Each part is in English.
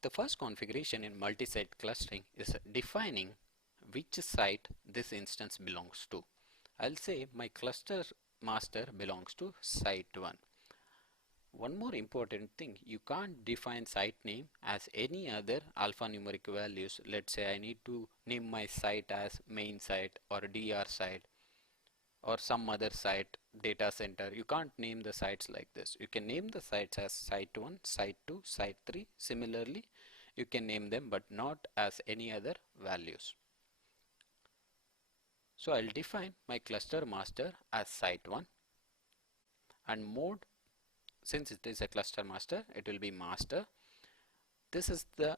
The first configuration in multi-site clustering is defining which site this instance belongs to. I'll say my cluster master belongs to site 1. One more important thing, you can't define site name as any other alphanumeric values. Let's say I need to name my site as main site or DR site or some other site data center. You can't name the sites like this. You can name the sites as site 1, site 2, site 3. Similarly, you can name them but not as any other values. So I'll define my cluster master as site 1 and mode, since it is a cluster master, it will be master. This is the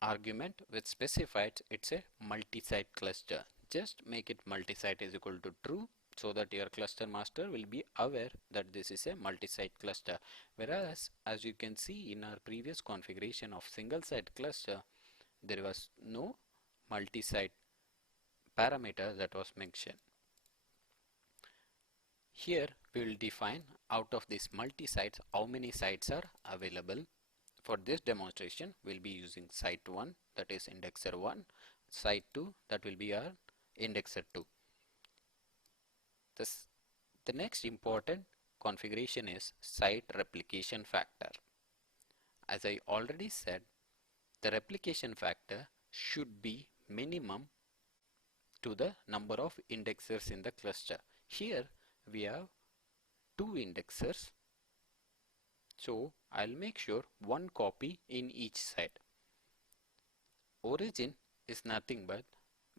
argument which specifies it's a multi-site cluster. Just make it multi-site is equal to true so that your cluster master will be aware that this is a multi-site cluster. Whereas as you can see in our previous configuration of single site cluster, there was no multi-site parameter that was mentioned. Here we will define out of these multi-sites how many sites are available. For this demonstration we will be using site 1, that is indexer 1, site 2, that will be our indexer 2. The next important configuration is site replication factor. As I already said, the replication factor should be minimum to the number of indexers in the cluster. Here we have 2 indexers, so I'll make sure one copy in each site. Origin is nothing but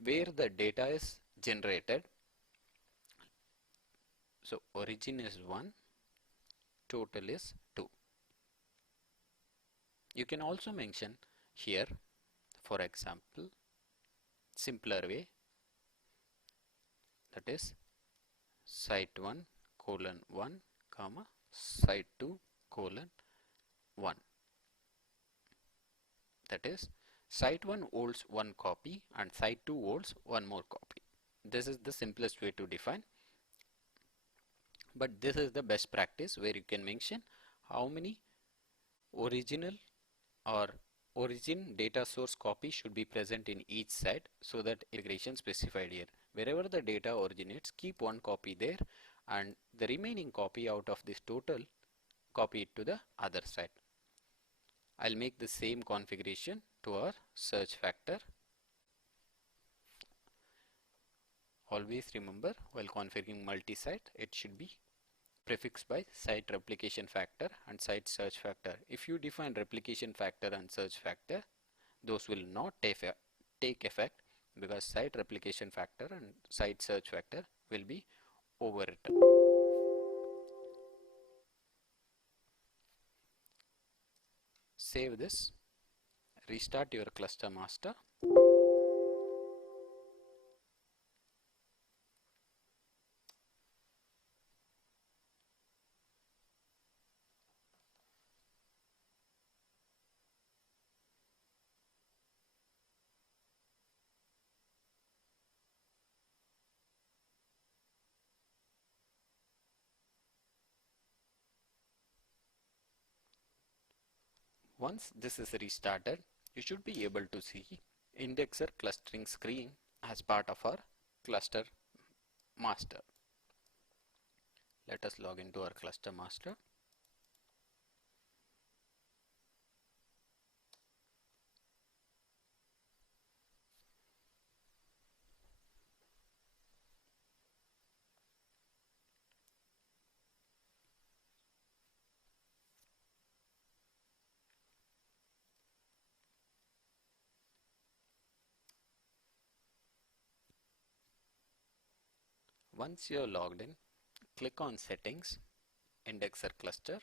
where the data is generated. So origin is 1, total is 2. You can also mention here, for example, simpler way, that is site 1 colon 1 comma site 2 colon 1. That is site 1 holds one copy and site 2 holds one more copy. This is the simplest way to define, but this is the best practice where you can mention how many original or origin data source copy should be present in each site, so that integration specified here. Wherever the data originates, keep one copy there and the remaining copy out of this total copy it to the other site. I'll make the same configuration to our search factor. Always remember, while configuring multi-site, it should be prefixed by site replication factor and site search factor. If you define replication factor and search factor, those will not take effect because site replication factor and site search factor will be overwritten. Save this, restart your cluster master. Once this is restarted, you should be able to see indexer clustering screen as part of our cluster master. Let us log into our cluster master. Once you are logged in, click on Settings, Indexer Cluster.